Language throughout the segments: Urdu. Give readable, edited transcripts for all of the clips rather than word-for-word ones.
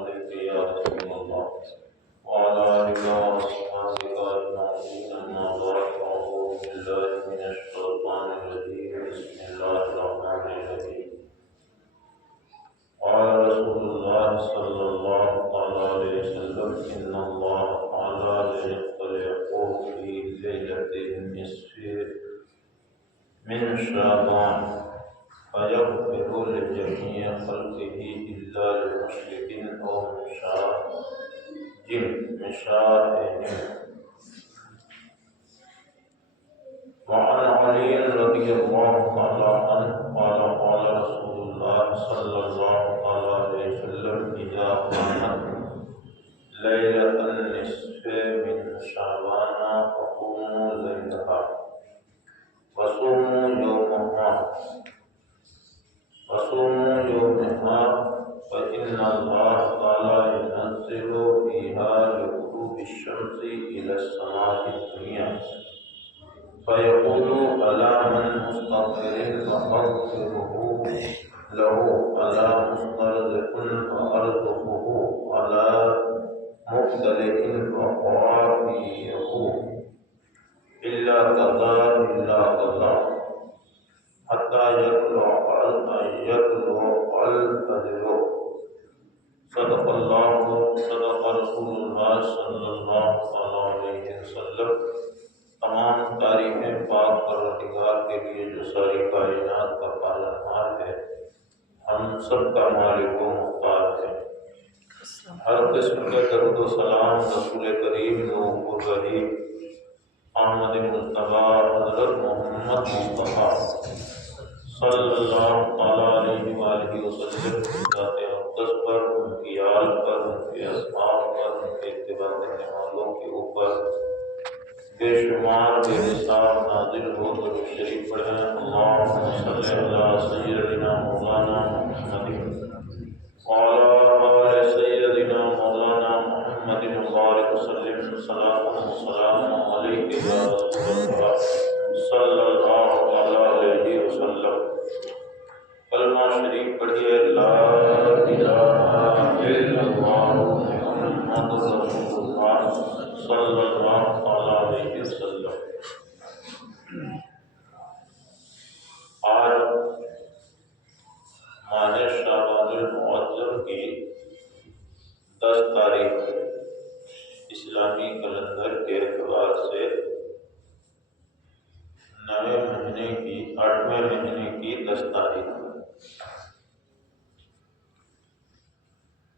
عليك يا رسول الله وعلى آلك وأصحابك أجمعين أما بعد فأعوذ بالله من الشيطان الرجيم بسم الله الرحمن الرحيم قال رسول الله صلى الله عليه وسلم إن الله تعالى ليطلع في ليلة النصف من شعبان فيغفر لجميع خلقه إلا لمشرك أو مشاهد. وعن علي رضي الله تعالى عنه قال قال رسول الله صلى الله عليه وسلم إذا كانت ليلة النصف من شعبان فقوموا ليلها وصوموا يومها فإن الله تعالى ينزل فيها لغروب الشمس إلى السماء الدنيا فيقول ألا من مستغفر فأغفره له ألا مسترزق فأرزقه ألا مبتلئ فأعافيه إلا قضاء حتى يطلع الفجر. صدق رسول اللہ صلی اللہ علیہ وسلم. تمام تعریفیں پاک پروردگار کے لیے جو ساری کائنات کا پالنہار ہے، ہم سب کا مالک و مختار ہے. ہر قسم کے درود و سلام رسول کریم نوح الرحیم احمد مصطفیٰ حضرت محمد مصطفیٰ صلی اللہ علیہ وآلہ وسلم کی ذات اقدس پر، ان کی آل پر، ان کے اصحاب پر، ان کے اتباع کرنے والوں کے اوپر بے شمار بے حساب نازل ہو. درود شریف پڑھیں. اللہم صلی علی سیدنا مولانا محمد وعلی آل سیدنا مولانا محمد مبارک وسلم. صلاۃ و سلام علیک یا رسول اللہ صلی اللہ علیہ وسلم. کلمہ شریف پڑھیے. لا الہ الا اللہ محمد رسول اللہ صلی اللہ علیہ وسلم. آج ماہ شعبان المعظم کی 10 تاریخ اسلامی کیلنڈر کے اعتبار سے 8ویں مہینے کی 10 تاریخ.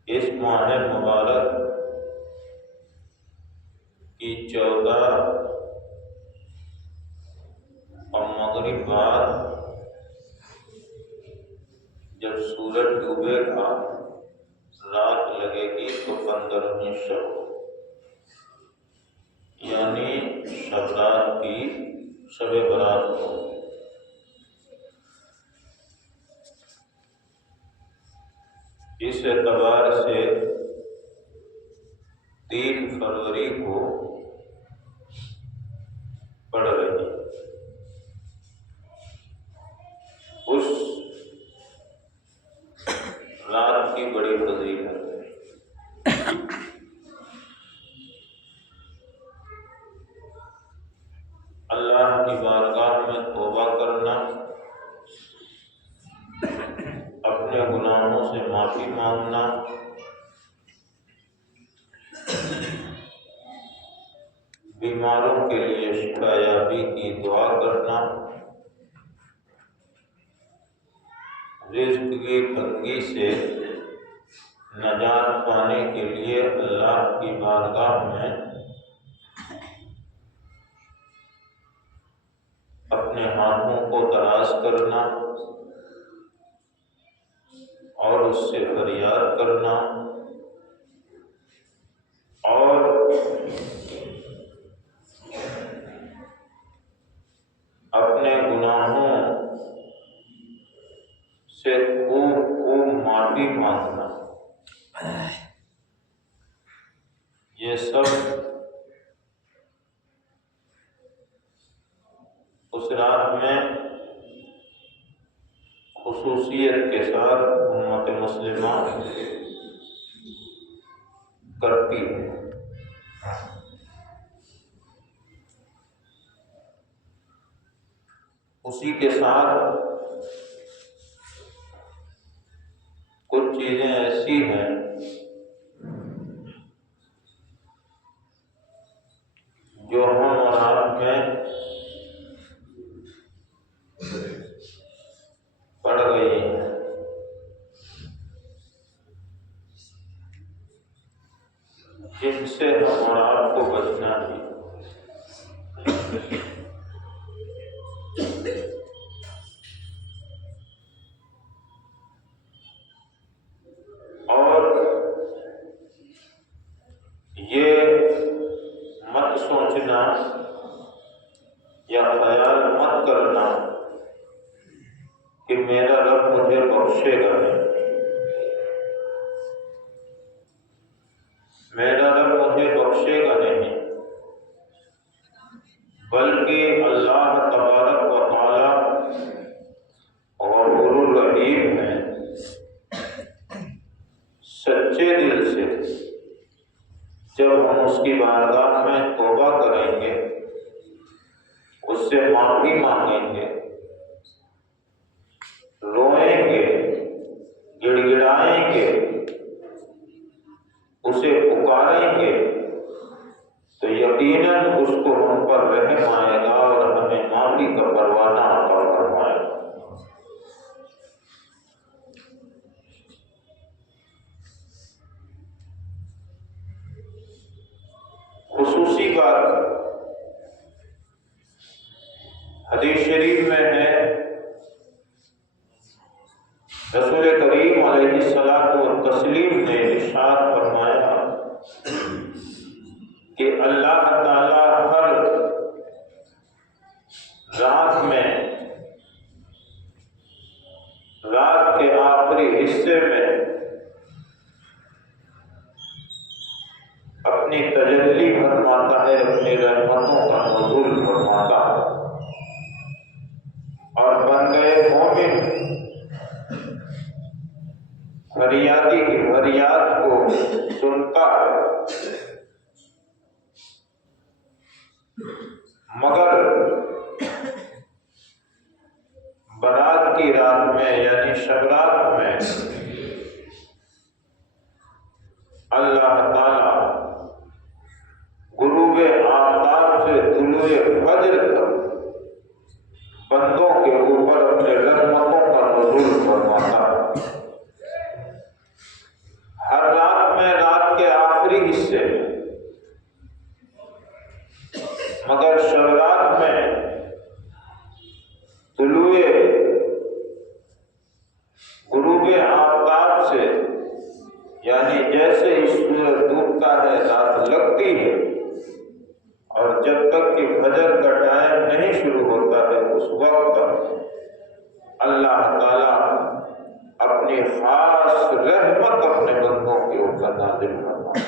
اس ماہ مبارک کی 14 اور مغرب بعد جب سورج ڈوبے گا، رات لگے گی تو 15ویں شب یعنی شب رات کی شب برات ہو. اس اعتبار سے 3 فروری کو پڑ رہی. اس رات کی بڑی فضیلت ہے. اللہ کی بارگاہ میں توبہ کرنا، اپنے گناہوں سے معافی مانگنا، بیماروں کے لیے شفا یابی کی دعا کرنا، رزق کی تنگی سے نجات پانے کے لیے اللہ کی بارگاہ میں اپنے ہاتھوں کو دراز کرنا اور اس سے فریاد کرنا اور اپنے گناہوں سے خوب معافی مانگنا. یہ سب اس رات میں خصوصیت کے ساتھ امت مسلمہ کرتی ہے۔ اسی کے ساتھ کچھ چیزیں ایسی ہیں جو ہم اور آپ میں پڑ گئی ہیں، جن سے ہم اور آپ کو بچنا چاہیے۔ اور یہ مت سوچنا یا خیال مت کرنا کہ میرا رب مجھے بخشے گا نہیں، میرا رب مجھے بخشے گا نہیں، بلکہ اللہ تبارک و تعالی غفور الرحیم ہے۔ سچے دل سے جب ہم اس کی بارگاہ میں توبہ کریں گے، اس سے معافی مانگیں گے، روئیں گے، گڑ گڑائیں گے، اسے پکاریں گے، تو یقیناً اس کو ہم پر رحم آئے گا اور ہمیں معافی کا پروانہ عطا فرمائے گا۔ خصوصی بات حدیث شریف میں ہے، رسول کریم علیہ الصلاۃ والتسلیم نے ارشاد فرمایا کہ اللہ تعالیٰ ہر رات میں، رات کے آخری حصے میں اپنی تجلی فرماتا ہے، اپنی رحمتوں کا نزول فرماتا ہے، اور بندے مومن فریادی کی فریاد کو سنتا ہے، مگر برات کی رات میں یعنی شب رات میں اللہ تعالی غروب آفتاب سے طلوع فجر تک بندوں کے اوپر اپنے رحمتوں کا نزول فرماتا ہے۔ ہر رات میں، رات کے آخری حصے میں، مگر شب رات میں طلوع غروب آفتاب سے، یعنی جیسے ہی سورج ڈوبتا ہے رات لگتی ہے، اور جب تک کہ فجر کا ٹائم نہیں شروع ہوتا ہے اس وقت تک اللہ تعالیٰ اپنی خاص رحمت اپنے بندوں کے اوپر نازل کرتا ہے۔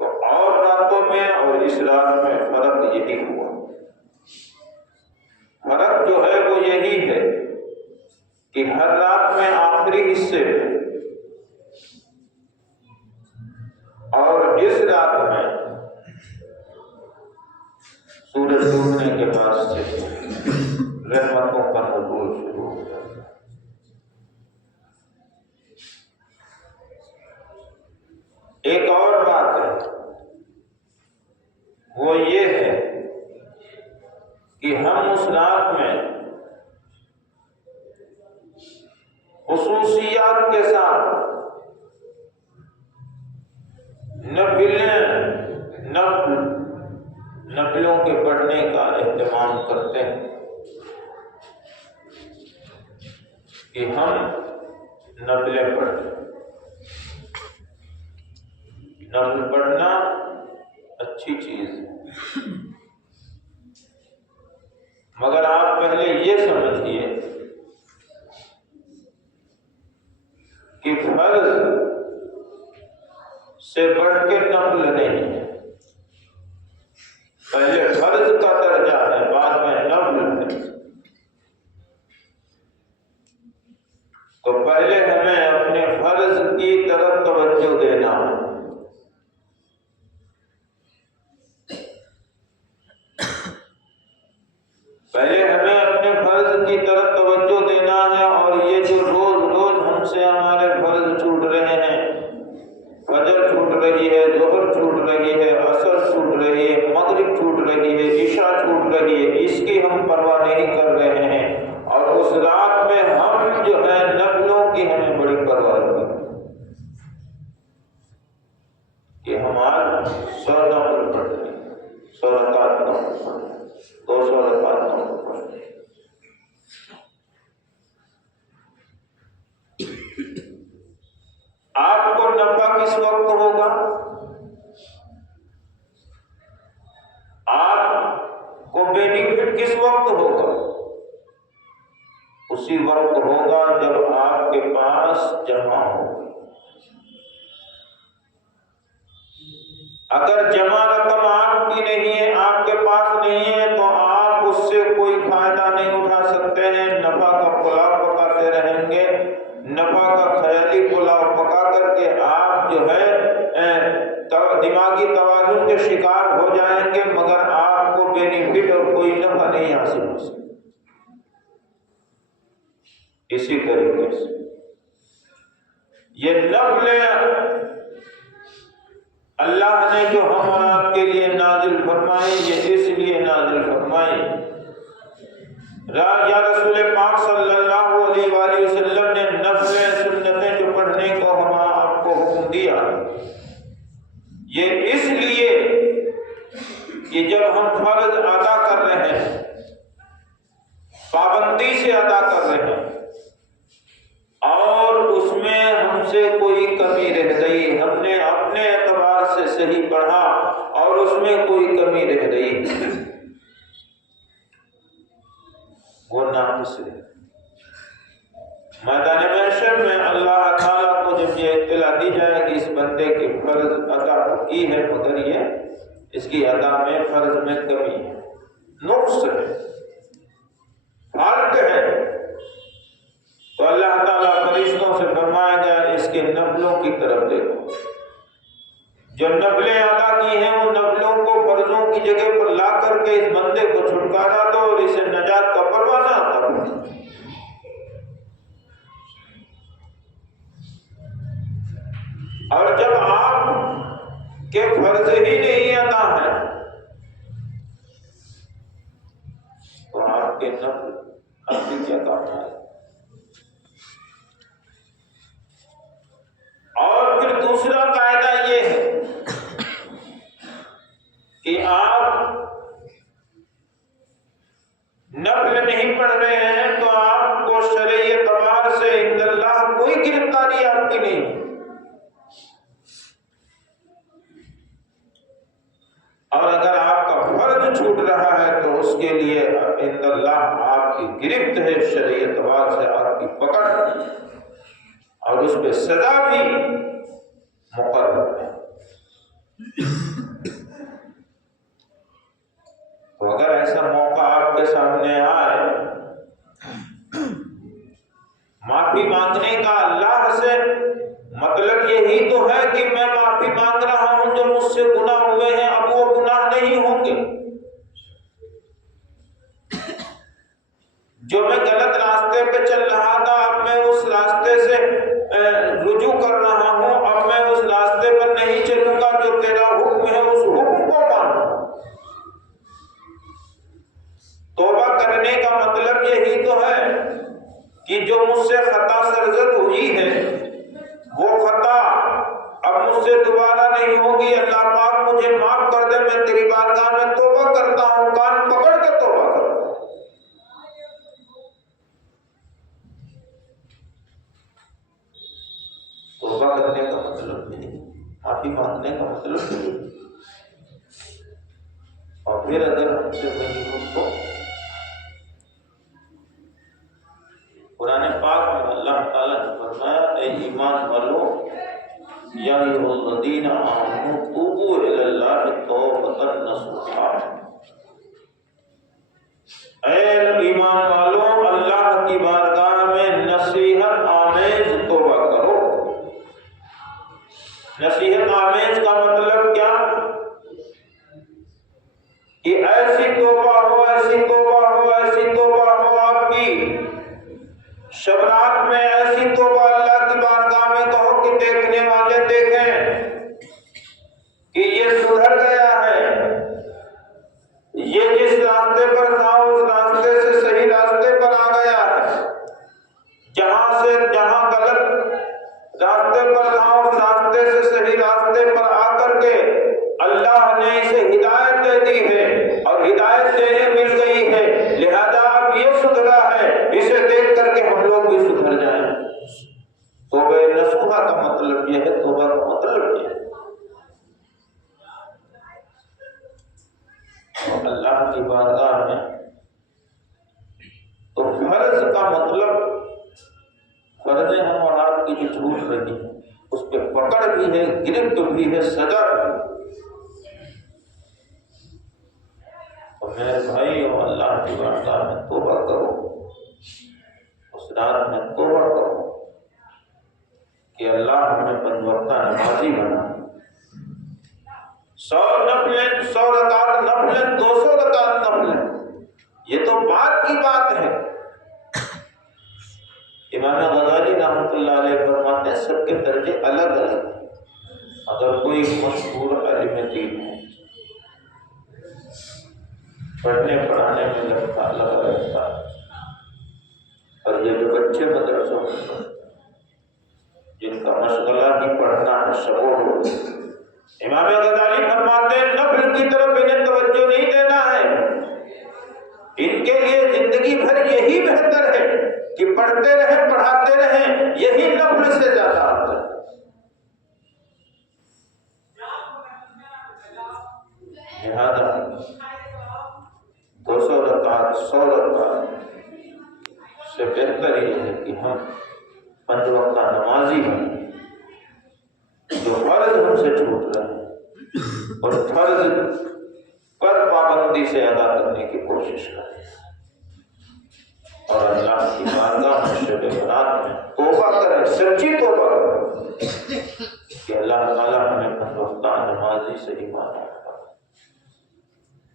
تو اور راتوں میں اور اس رات میں فرق یہی ہوا، فرق جو ہے وہ یہی ہے کہ ہر رات میں آخری حصے میں اور جس رات میں سورج ڈوبنے کے بعد سے رحمتوں کا نزول شروع ہو جاتا ہے۔ ایک اور بات ہے، وہ یہ ہے کہ ہم اس رات میں خصوصیات کے ساتھ نفلوں کے پڑھنے کا اہتمام کرتے ہیں کہ ہم نفلیں پڑھیں۔ نفل پڑھنا اچھی چیز ہے، مگر آپ پہلے یہ سمجھیے کہ فرض سے بڑھ کے نفل نہیں ہے، پہلے فرض کا درجہ ہے، بعد میں نفل ہے۔ تو پہلے ہمیں اپنے فرض کی طرف توجہ دینا ہے، نماز 100 نفل پڑھنی، 100 رکعت نفل پڑھنی، 200 رکعت نفل پڑھنی۔ آپ کو نفع کس وقت ہوگا؟ آپ کو بینیفٹ کس وقت ہوگا؟ اسی وقت ہوگا جب آپ کے پاس جمع ہوگی۔ اگر جمع رقم آپ کی نہیں ہے، آپ کے پاس نہیں ہے، تو آپ اس سے کوئی فائدہ نہیں اٹھا سکتے ہیں۔ نفع کا پلاؤ پکاتے رہیں گے، نفع کا خیالی پلاؤ پکا کر کے آپ جو ہے دماغی توازن کے شکار ہو جائیں گے، مگر آپ کو بینیفٹ اور کوئی نفع نہیں حاصل ہو سکتا۔ اسی طریقے سے یہ نفل اللہ نے جو ہم اور آپ کے لیے نازل فرمائی، یہ اس لیے نازل فرمائی۔ یا رسول پاک صلی اللہ علیہ وآلہ وسلم نے نفل سنتیں جو پڑھنے کو ہم آپ کو حکم دیا، یہ اس لیے کہ جب ہم فرض ادا کر رہے ہیں، پابندی سے ادا کر رہے ہیں، اور اس میں ہم سے کوئی کمی رہ گئی، ہم نے اپنے اعتبار سے صحیح پڑھا اور اس میں کوئی کمی رہ گئی، وہ ناقص ہے۔ میدان محشر میں اللہ تعالیٰ کو جب یہ اطلاع دی جائے کہ اس بندے کی فرض ادا کی ہے، مگر یہ اس کی ادا میں فرض میں کمی ہے، نقص ہے، فرق ہے، تو اللہ تعالیٰ فرشتوں سے فرمائے گا اس کے نفلوں کی طرف دیکھو، جو نفلیں ادا کی ہیں ان نفلوں کو فرضوں کی جگہ پر لا کر کے اس بندے کو چھٹکارا دو اور اسے نجات کا پروانہ عطا کرو۔ اور جب آپ کے فرض ہی نہیں ادا ہے تو آپ کے نفل آپ کی کیا کام ہے؟ اور پھر دوسرا قاعدہ یہ ہے کہ آپ نفل نہیں پڑھ رہے ہیں تو آپ کو شرعی اعتبار سے عند اللہ کوئی گرفتاری آپ کی نہیں، اور اگر آپ کا فرض چھوٹ رہا ہے تو اس کے لیے عند اللہ آپ کی گرفت ہے، شرعی اعتبار سے آپ کی پکڑ، اور اس پہ سزا بھی مقرر ہے۔ تو اگر ایسا موقع آپ کے سامنے آئے، معافی مانگنے کا اللہ سے مطلب یہی تو ہے کہ میں معافی مانگ رہا ہوں، جو مجھ سے گناہ ہوئے ہیں اب وہ گناہ نہیں ہوں گے، جو میں غلط راستے پہ چل رہا تھا اب میں اس راستے سے رجوع کر رہا ہوں، اب میں اس راستے پر نہیں چلوں گا، جو تیرا حکم ہے اس حکم کو مانوں۔ توبہ کرنے کا مطلب یہی تو ہے کہ جو مجھ سے خطا سرزد ہوئی ہے وہ خطا اب مجھ سے دوبارہ نہیں ہوگی، اللہ پاک مجھے معاف کر دے، میں تیری بارگاہ میں توبہ کرتا ہوں، کان پکڑ کے توبہ کرتا ہوں۔ توبہ کرنے کا مطلب نہیں، معافی مانگنے کا مطلب نہیں، اور پھر اگر ہم سے نہیں ہو تو قرآن پاک میں اللہ تعالیٰ نے فرمایا اے ایمان والو یا ایھا الذین آمنوا توبوا الی اللہ توبۃ نصوحا، اے ایمان والو اللہ کی بارگاہ میں نصیحت آمیز توبہ کرو۔ نصیحت آمیز کا مطلب کیا؟ کہ ایسی توبہ ہو، ایسی توبہ ہو، ایسی توبہ ہو آپ کی شب رات میں، ایسی توبہ اللہ کی بارگاہ میں کہو کہ دیکھنے والے دیکھیں کہ یہ سدھر گیا ہے، یہ جس راستے پر تھا اس راستے سے صحیح راستے پر آ گیا ہے، جہاں غلط راستے پر تھا اس راستے راستے سے صحیح راستے پر آ کر کے اللہ نے اسے ہدایت دے دی ہے اور ہدایت دینے مل گئی ہے، لہذا اب یہ سدھرا ہے، اسے دیکھ کر کے ہم لوگ بھی سدھر جائیں۔ توبہ نصوحہ کا مطلب یہ ہے، توبہ کا مطلب یہ ہے اور اللہ کی بارگاہ میں تو فرض کا مطلب فرض ہم اور آپ کی جو چھوٹ رہی ہے اس پہ پکڑ بھی ہے، گرفت بھی ہے، سزا بھی۔ تو میرے بھائی اور اللہ کی بارگاہ میں توبہ کرو، اس رات میں توبہ کرو کہ اللہ ہمیں پنج وقتہ نمازی بنا۔ 100 نفلیں، 100 رکعت نفلیں، 200 رکعت نفلیں، یہ تو بات کی بات ہے۔ امام غزالی رحمۃ اللہ علیہ فرماتے ہیں سب کے درجے الگ الگ ہیں۔ اگر کوئی مشہور عالم دین ہے، پڑھنے پڑھانے میں لگا رہتا ہے، اور یہ جو بچے مدرسوں میں جن کا مشغلہ ہی پڑھنا ہے، شغور ہو، امام غزالی فرماتے ہیں نفل کی طرف انہیں توجہ نہیں دینا ہے، ان کے لیے زندگی بھر یہی بہتر ہے کہ پڑھتے رہیں، پڑھاتے رہیں، یہی نفل سے زیادہ افضل ہے۔ لہذا 200 رکعت، 100 رکعت سے بہتر یہ ہے کہ ہم 5 وقتہ نمازی بنیں، جو فرض ہم سے چھوٹ رہے ہیں اور فرض پر پابندی سے ادا کرنے کی کوشش کریں، اور اللہ کی بارگاہ میں شب برات میں توبہ کریں، سچی توبہ کریں کہ اللہ تعالیٰ ہمیں پنج وقتہ نمازی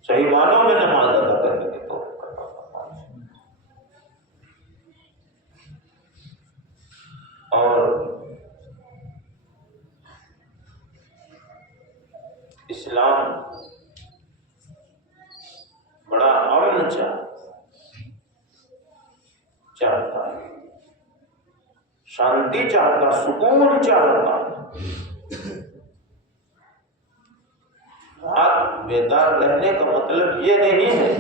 صحیح معنوں میں نماز ادا کرنے کی توفیق عطا فرمائے۔ اور اسلام بڑا امن چاہتا ہے، شانتی چاہتا، سکون چاہتا۔ رات بیدار رہنے کا مطلب یہ نہیں ہے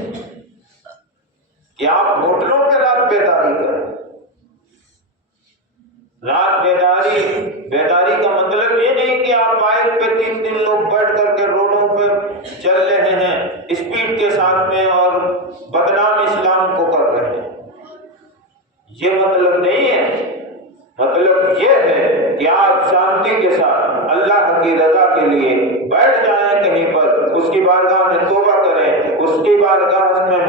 کہ آپ ہوٹلوں پہ رات بیداری کریں۔ رات بیداری کا مطلب یہ نہیں کہ آپ بائک پہ 3 لوگ بیٹھ کر کے روڈوں پہ چل رہے ہیں اسپیڈ کے ساتھ میں اور بدنام اسلام کو کر رہے ہیں، یہ مطلب نہیں ہے۔ مطلب یہ ہے کہ آپ شانتی کے ساتھ اللہ کی رضا کے لیے بیٹھ جائیں کہیں پر، اس کی بارگاہ میں توبہ کریں، اس کی بارگاہ میں